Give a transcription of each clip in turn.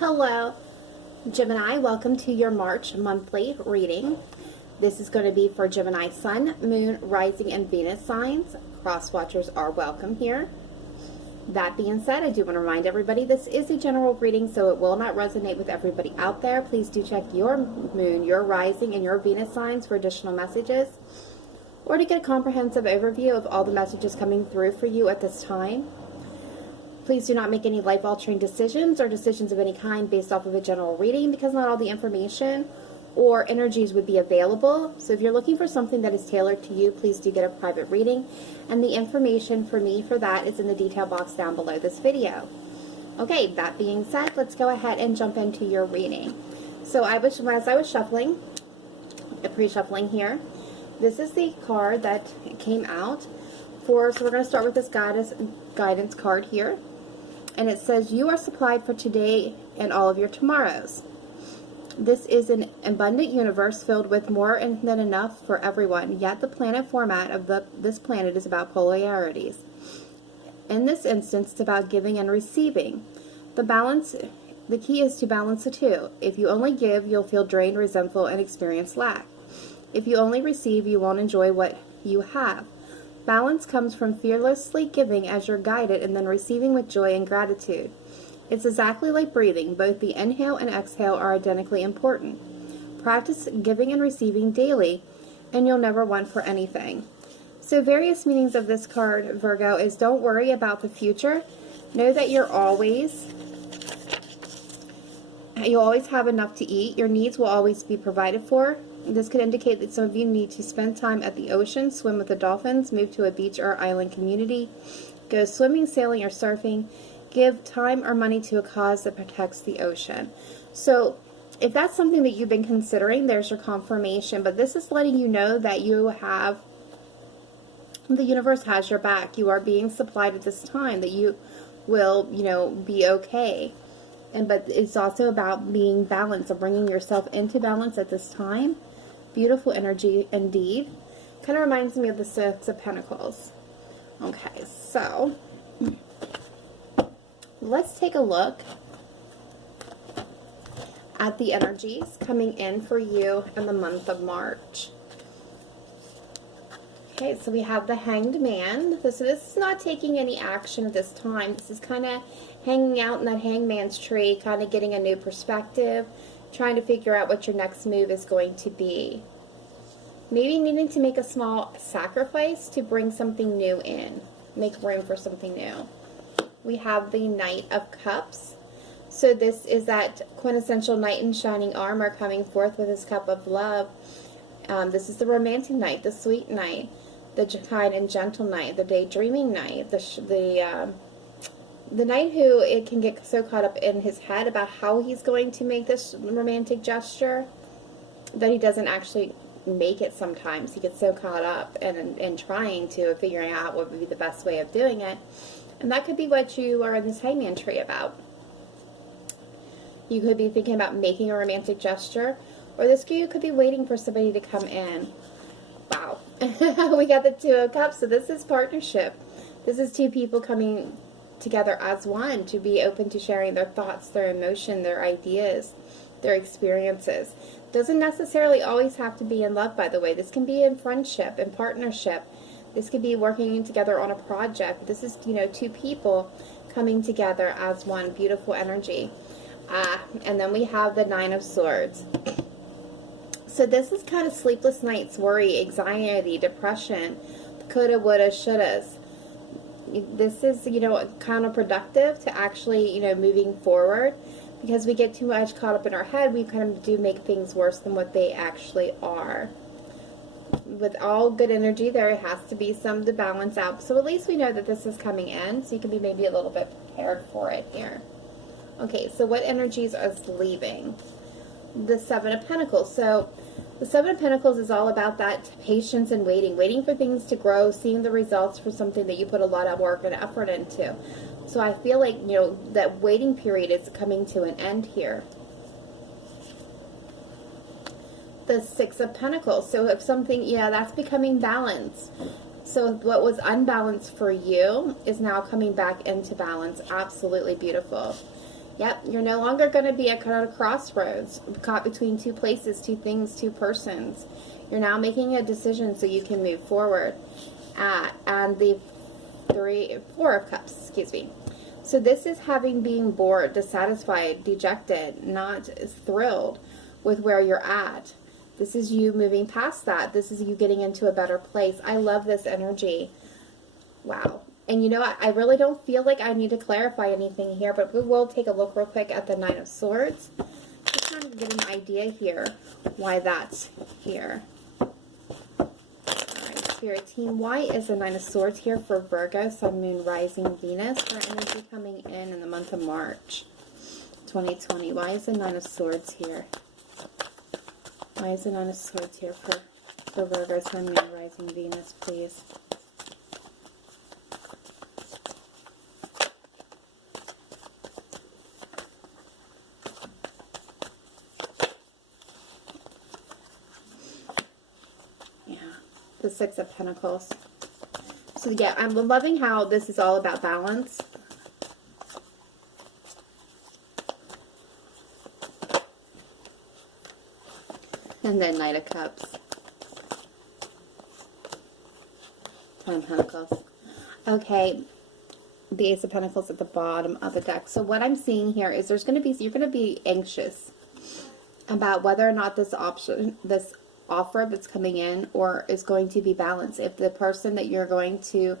Hello, Gemini. Welcome to your March monthly reading. This is going to be for Gemini Sun, Moon, Rising, and Venus signs. Cross watchers are welcome here. That being said, I do want to remind everybody this is a general reading, so it will not resonate with everybody out there. Please do check your Moon, your Rising, and your Venus signs for additional messages, or to get a comprehensive overview of all the messages coming through for you at this time. Please do not make any life-altering decisions or decisions of any kind based off of a general reading, because not all the information or energies would be available. So if you're looking for something that is tailored to you, please do get a private reading. And the information for me for that is in the detail box down below this video. Okay, that being said, let's go ahead and jump into your reading. So as I was shuffling, pre-shuffling here, this is the card that came out for, so we're going to start with this guidance card here. And it says, you are supplied for today and all of your tomorrows. This is an abundant universe filled with more than enough for everyone, yet the planet format of this planet is about polarities. In this instance, it's about giving and receiving. The key is to balance the two. If you only give, you'll feel drained, resentful, and experience lack. If you only receive, you won't enjoy what you have. Balance comes from fearlessly giving as you're guided and then receiving with joy and gratitude. It's exactly like breathing. Both the inhale and exhale are identically important. Practice giving and receiving daily, and you'll never want for anything. So various meanings of this card, Virgo, is don't worry about the future. Know that you'll always have enough to eat. Your needs will always be provided for. This could indicate that some of you need to spend time at the ocean, swim with the dolphins, move to a beach or island community, go swimming, sailing, or surfing. Give time or money to a cause that protects the ocean. So if that's something that you've been considering, there's your confirmation. But this is letting you know that the universe has your back. You are being supplied at this time, that you will, be okay. But it's also about being balanced, or bringing yourself into balance at this time. Beautiful energy indeed. Kind of reminds me of the Six of Pentacles. Okay, so let's take a look at the energies coming in for you in the month of March. Okay, so we have the Hanged Man. So this is not taking any action at this time. This is kind of hanging out in that hangman's tree, kind of getting a new perspective, trying to figure out what your next move is going to be. Maybe needing to make a small sacrifice to bring something new in, make room for something new. We have the Knight of Cups. So this is that quintessential knight in shining armor coming forth with his cup of love. This is the romantic knight, the sweet knight, the kind and gentle knight, the daydreaming knight, the knight who it can get so caught up in his head about how he's going to make this romantic gesture that he doesn't actually make it sometimes. He gets so caught up in trying to figuring out what would be the best way of doing it. And that could be what you are in this hangman tree about. You could be thinking about making a romantic gesture, or you could be waiting for somebody to come in. Wow. We got the Two of Cups. So this is partnership. This is two people coming together as one to be open to sharing their thoughts, their emotion, their ideas, their experiences. Doesn't necessarily always have to be in love, by the way. This can be in friendship, in partnership. This could be working together on a project. This is, two people coming together as one. Beautiful energy. And then we have the Nine of Swords. So this is kind of sleepless nights, worry, anxiety, depression, coulda, woulda, shouldas. This is, counterproductive to actually, moving forward, because we get too much caught up in our head. We kind of do make things worse than what they actually are. With all good energy, there has to be some to balance out. So at least we know that this is coming in, so you can be maybe a little bit prepared for it here. Okay, so what energies are leaving? The Seven of Pentacles. So the Seven of Pentacles is all about that patience and waiting for things to grow, seeing the results for something that you put a lot of work and effort into. So I feel like, that waiting period is coming to an end here. The Six of Pentacles. So if something, that's becoming balanced. So what was unbalanced for you is now coming back into balance. Absolutely beautiful. Yep, you're no longer going to be at kind of crossroads, caught between two places, two things, two persons. You're now making a decision so you can move forward. And the Four of Cups, excuse me. So this is having being bored, dissatisfied, dejected, not thrilled with where you're at. This is you moving past that. This is you getting into a better place. I love this energy. Wow. And you know, I really don't feel like I need to clarify anything here, but we will take a look real quick at the Nine of Swords. Just trying to get an idea here why that's here. Alright, Spirit Team, why is the Nine of Swords here for Virgo, Sun, Moon, Rising, Venus, for energy coming in the month of March 2020? Why is the Nine of Swords here? Why is the Nine of Swords here for Virgo, Sun, Moon, Rising, Venus, please? The Six of Pentacles. So yeah, I'm loving how this is all about balance. And then Knight of Cups. Ten of Pentacles. Okay, the Ace of Pentacles at the bottom of the deck. So what I'm seeing here is you're going to be anxious about whether or not this offer that's coming in or is going to be balanced. If the person that you're going to,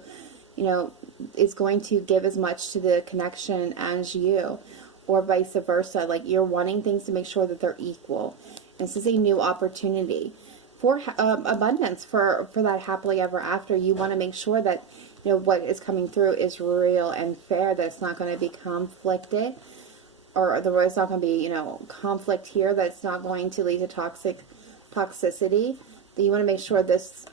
is going to give as much to the connection as you, or vice versa. Like, you're wanting things to make sure that they're equal. This is a new opportunity for abundance, for that happily ever after. You want to make sure that, what is coming through is real and fair, that it's not going to be conflicted, or there's not going to be, conflict here that's not going to lead to toxicity. That you want to make sure this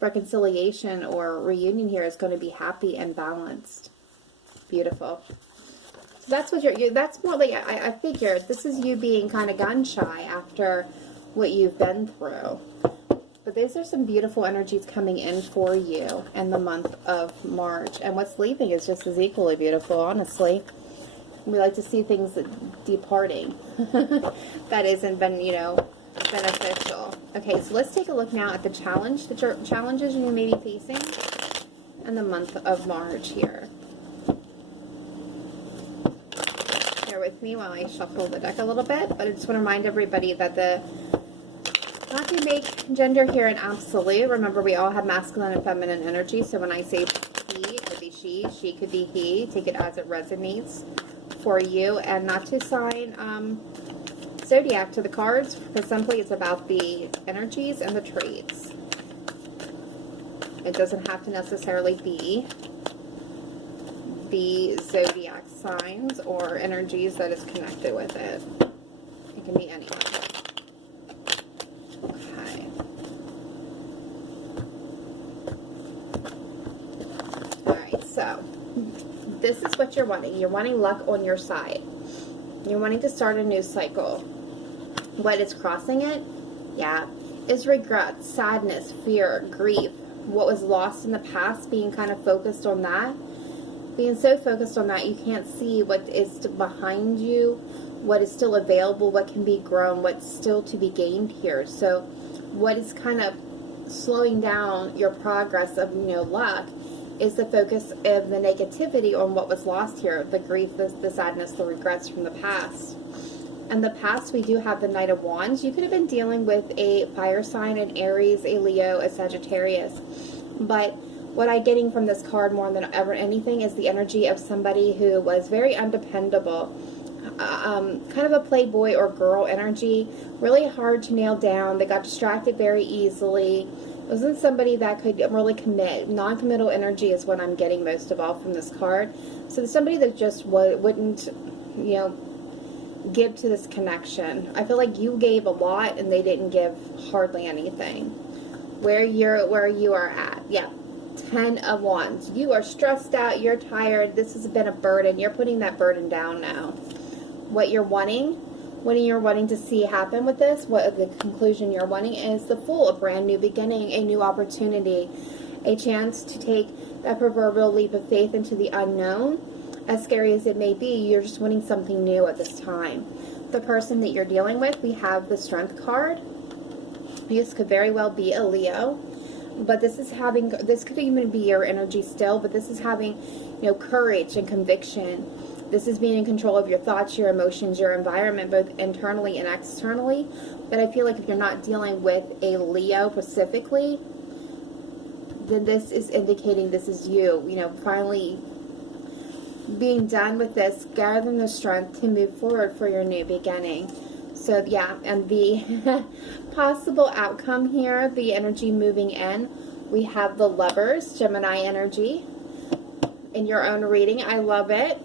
reconciliation or reunion here is going to be happy and balanced. Beautiful. So that's what that's more like, I figured this is you being kind of gun shy after what you've been through. But these are some beautiful energies coming in for you in the month of March. And what's leaving is just as equally beautiful, honestly. We like to see things departing. That isn't been, beneficial. Okay, so let's take a look now at the challenges you may be facing in the month of March here. Bear with me while I shuffle the deck a little bit, but I just want to remind everybody that not to make gender here an absolute. Remember, we all have masculine and feminine energy, so when I say he, it could be she could be he. Take it as it resonates for you, and not to sign zodiac to the cards, because simply it's about the energies and the traits. It doesn't have to necessarily be the zodiac signs or energies that is connected with it. It can be anyone. Okay. Alright, so this is what you're wanting. You're wanting luck on your side. You're wanting to start a new cycle. What is crossing it? Yeah. Is regret, sadness, fear, grief. What was lost in the past, being kind of focused on that. Being so focused on that, you can't see what is behind you, what is still available, what can be grown, what's still to be gained here. So what is kind of slowing down your progress of, luck is the focus of the negativity on what was lost here, the grief, the sadness, the regrets from the past. In the past, we do have the Knight of Wands. You could have been dealing with a fire sign, an Aries, a Leo, a Sagittarius. But what I'm getting from this card more than ever anything is the energy of somebody who was very undependable. Kind of a playboy or girl energy. Really hard to nail down. They got distracted very easily. It wasn't somebody that could really commit. Non-committal energy is what I'm getting most of all from this card. So there's somebody that just wouldn't, give to this connection. I feel like you gave a lot and they didn't give hardly anything. Where you are at. Yeah. 10 of Wands. You are stressed out. You're tired. This has been a burden. You're putting that burden down now. What you're wanting to see happen with this, what the conclusion you're wanting is the Fool, a brand new beginning, a new opportunity, a chance to take that proverbial leap of faith into the unknown, as scary as it may be, you're just wanting something new at this time. The person that you're dealing with, we have the Strength card. This could very well be a Leo, but this could even be your energy still, but this is having, you know, courage and conviction. This is being in control of your thoughts, your emotions, your environment, both internally and externally. But I feel like if you're not dealing with a Leo specifically, then this is indicating this is you, you know, finally being done with this, gathering the strength to move forward for your new beginning. So yeah, and the possible outcome here, the energy moving in, we have the Lovers, Gemini energy in your own reading. I love it.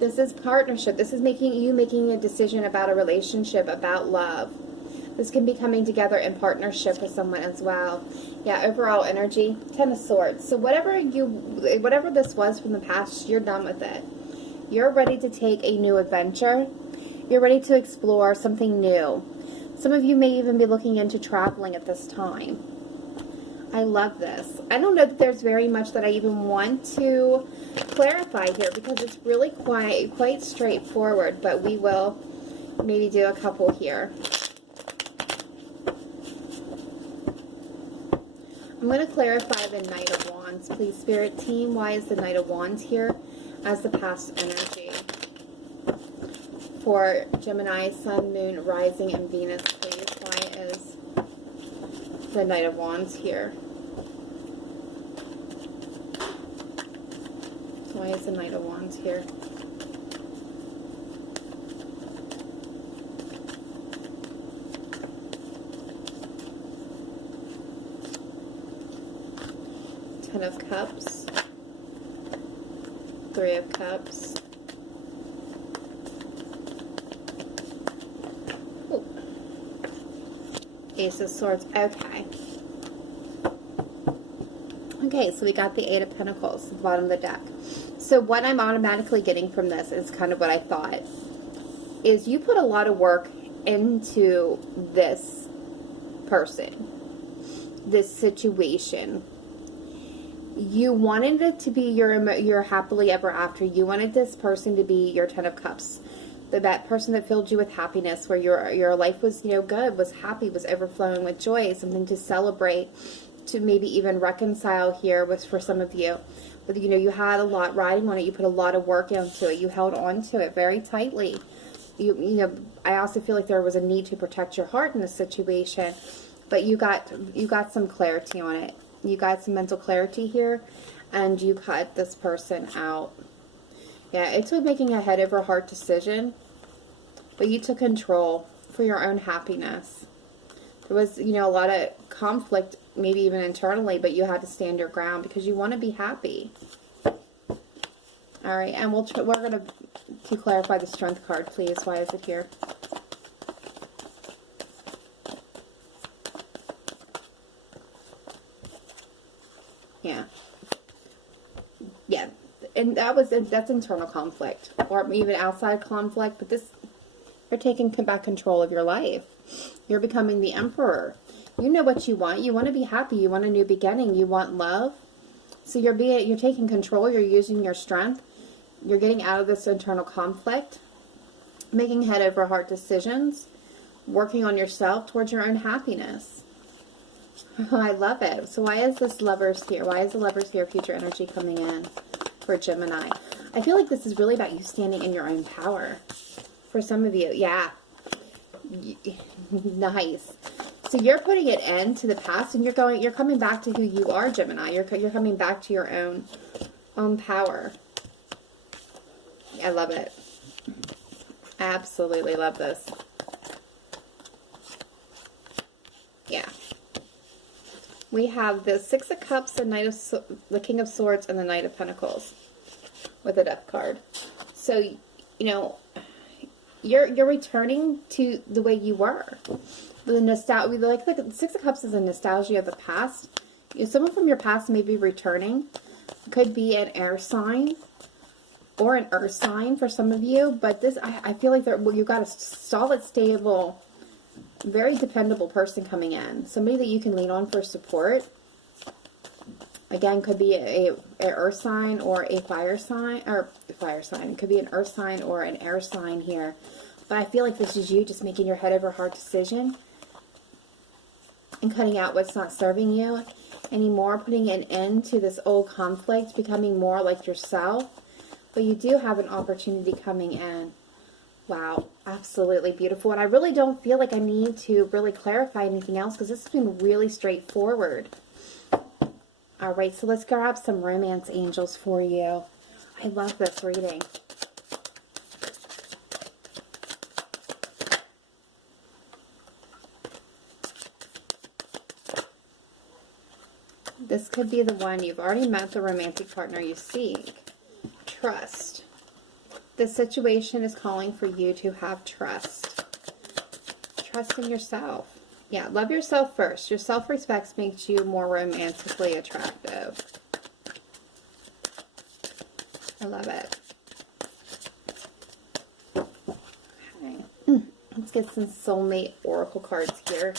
This is partnership. This is making a decision about a relationship, about love. This can be coming together in partnership with someone as well. Yeah, overall energy, Ten of Swords. So whatever this was from the past, you're done with it. You're ready to take a new adventure. You're ready to explore something new. Some of you may even be looking into traveling at this time. I love this. I don't know that there's very much that I even want to clarify here because it's really quite straightforward, but we will maybe do a couple here. I'm going to clarify the Knight of Wands, please, Spirit Team. Why is the Knight of Wands here as the past energy for Gemini, Sun, Moon, Rising, and Venus, please? Why is the Knight of Wands here? Why is the Knight of Wands here? Ten of Cups, Three of Cups, ooh. Ace of Swords. Okay, so we got the Eight of Pentacles at the bottom of the deck. So what I'm automatically getting from this is kind of what I thought, is you put a lot of work into this person, this situation. You wanted it to be your happily ever after. You wanted this person to be your Ten of Cups. That person that filled you with happiness, where your life was, you know, good, was happy, was overflowing with joy, something to celebrate, to maybe even reconcile here was for some of you. But, you know, you had a lot riding on it. You put a lot of work into it. You held on to it very tightly. You know, I also feel like there was a need to protect your heart in this situation, but you got some clarity on it. You got some mental clarity here, and you cut this person out. Yeah, it took making a head over heart decision, but you took control for your own happiness. There was, you know, a lot of conflict, maybe even internally, but you had to stand your ground because you want to be happy. All right, and we're going to clarify the Strength card, please. Why is it here? Yeah, and that's internal conflict, or even outside conflict, but this, you're taking back control of your life. You're becoming the emperor. You know what you want. You want to be happy. You want a new beginning. You want love. So you're taking control. You're using your strength. You're getting out of this internal conflict, making head over heart decisions, working on yourself towards your own happiness. I love it. So why is this Lovers here? Why is the Lovers here, future energy coming in for Gemini? I feel like this is really about you standing in your own power. For some of you, yeah. Nice. So you're putting it into the past, and you're coming back to who you are, Gemini. You're coming back to your own power. I love it. Absolutely love this. Yeah. We have the Six of Cups, the King of Swords, and the Knight of Pentacles with a Death card. So, you know, you're returning to the way you were. The nostalgia, like the Six of Cups is a nostalgia of the past. You know, someone from your past may be returning. It could be an air sign or an earth sign for some of you. But this, I feel like you got a solid, stable, very dependable person coming in. Somebody that you can lean on for support. Again, could be a earth sign or a fire sign, or fire sign. It could be an earth sign or an air sign here. But I feel like this is you just making your head over heart decision and cutting out what's not serving you anymore, putting an end to this old conflict, becoming more like yourself. But you do have an opportunity coming in. Wow, absolutely beautiful. And I really don't feel like I need to really clarify anything else because this has been really straightforward. All right, so let's grab some romance angels for you. I love this reading. This could be the one. You've already met the romantic partner you seek. Trust. This situation is calling for you to have trust. Trust in yourself. Yeah, love yourself first. Your self-respect makes you more romantically attractive. I love it. Okay. Let's get some soulmate oracle cards here.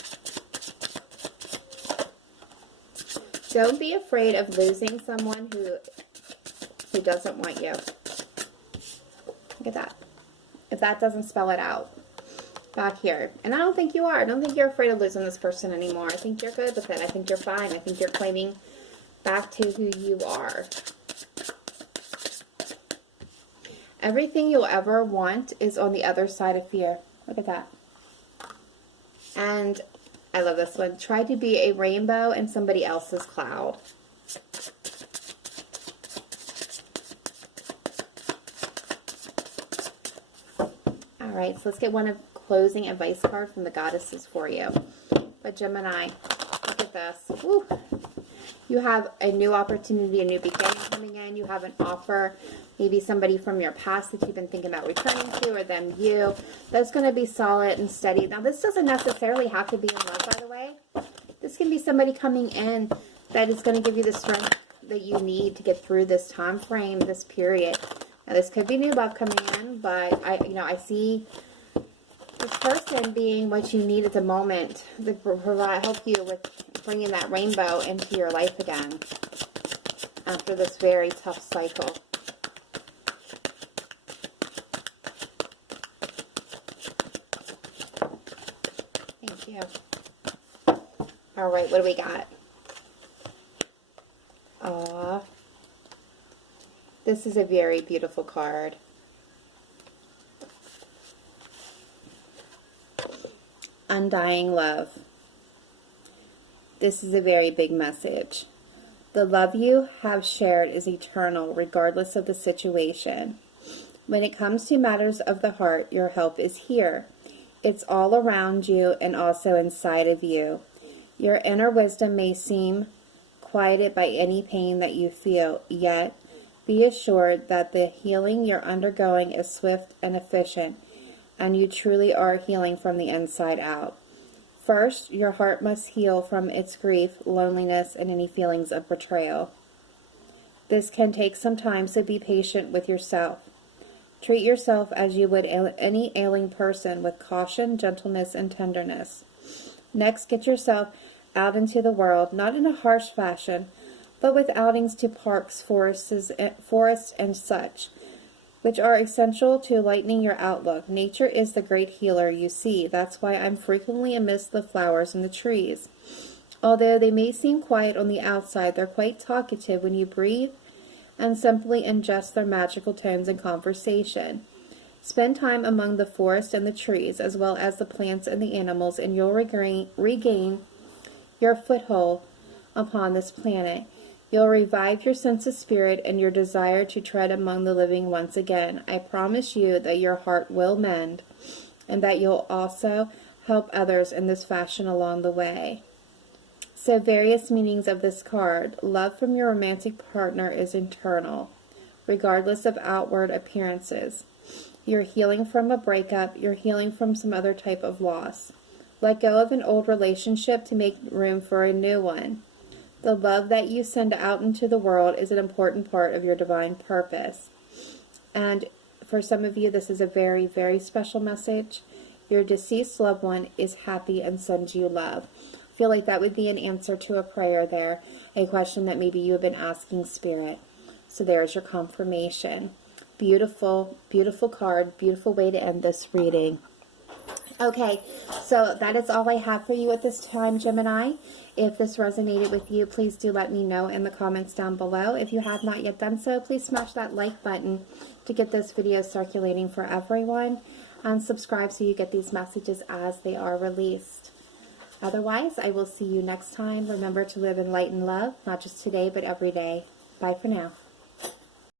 Don't be afraid of losing someone who doesn't want you. Look at that. If that doesn't spell it out. Back here. And I don't think you are. I don't think you're afraid of losing this person anymore. I think you're good with it. I think you're fine. I think you're claiming back to who you are. Everything you'll ever want is on the other side of fear. Look at that. And I love this one. Try to be a rainbow in somebody else's cloud. All right, so let's get one of closing advice card from the goddesses for you. But Gemini, look at this. Woo. You have a new opportunity, a new beginning coming in. You have an offer, maybe somebody from your past that you've been thinking about returning to, or them you. That's going to be solid and steady. Now, this doesn't necessarily have to be in love, by the way. This can be somebody coming in that is going to give you the strength that you need to get through this time frame, this period. Now, this could be new love coming in, but I see this person being what you need at the moment to help you with bringing that rainbow into your life again after this very tough cycle. Thank you. All right, what do we got? Aw. This is a very beautiful card. Undying love. This is a very big message. The love you have shared is eternal, regardless of the situation. When it comes to matters of the heart, your help is here. It's all around you and also inside of you. Your inner wisdom may seem quieted by any pain that you feel, yet be assured that the healing you're undergoing is swift and efficient, and you truly are healing from the inside out. First, your heart must heal from its grief, loneliness, and any feelings of betrayal. This can take some time, so be patient with yourself. Treat yourself as you would any ailing person, with caution, gentleness, and tenderness. Next, get yourself out into the world, not in a harsh fashion, but with outings to parks, forests, and such, which are essential to lightening your outlook. Nature is the great healer, you see. That's why I'm frequently amidst the flowers and the trees. Although they may seem quiet on the outside, they're quite talkative when you breathe and simply ingest their magical tones in conversation. Spend time among the forest and the trees, as well as the plants and the animals, and you'll regain your foothold upon this planet. You'll revive your sense of spirit and your desire to tread among the living once again. I promise you that your heart will mend, and that you'll also help others in this fashion along the way. So, various meanings of this card. Love from your romantic partner is internal, regardless of outward appearances. You're healing from a breakup. You're healing from some other type of loss. Let go of an old relationship to make room for a new one. The love that you send out into the world is an important part of your divine purpose. And for some of you, this is a very, very special message. Your deceased loved one is happy and sends you love. feel like that would be an answer to a prayer there, a question that maybe you have been asking Spirit. So there's your confirmation. Beautiful, beautiful card, beautiful way to end this reading. Okay, so that is all I have for you at this time, Gemini. If this resonated with you, please do let me know in the comments down below. If you have not yet done so, please smash that like button to get this video circulating for everyone. And subscribe so you get these messages as they are released. Otherwise, I will see you next time. Remember to live in light and love, not just today, but every day. Bye for now.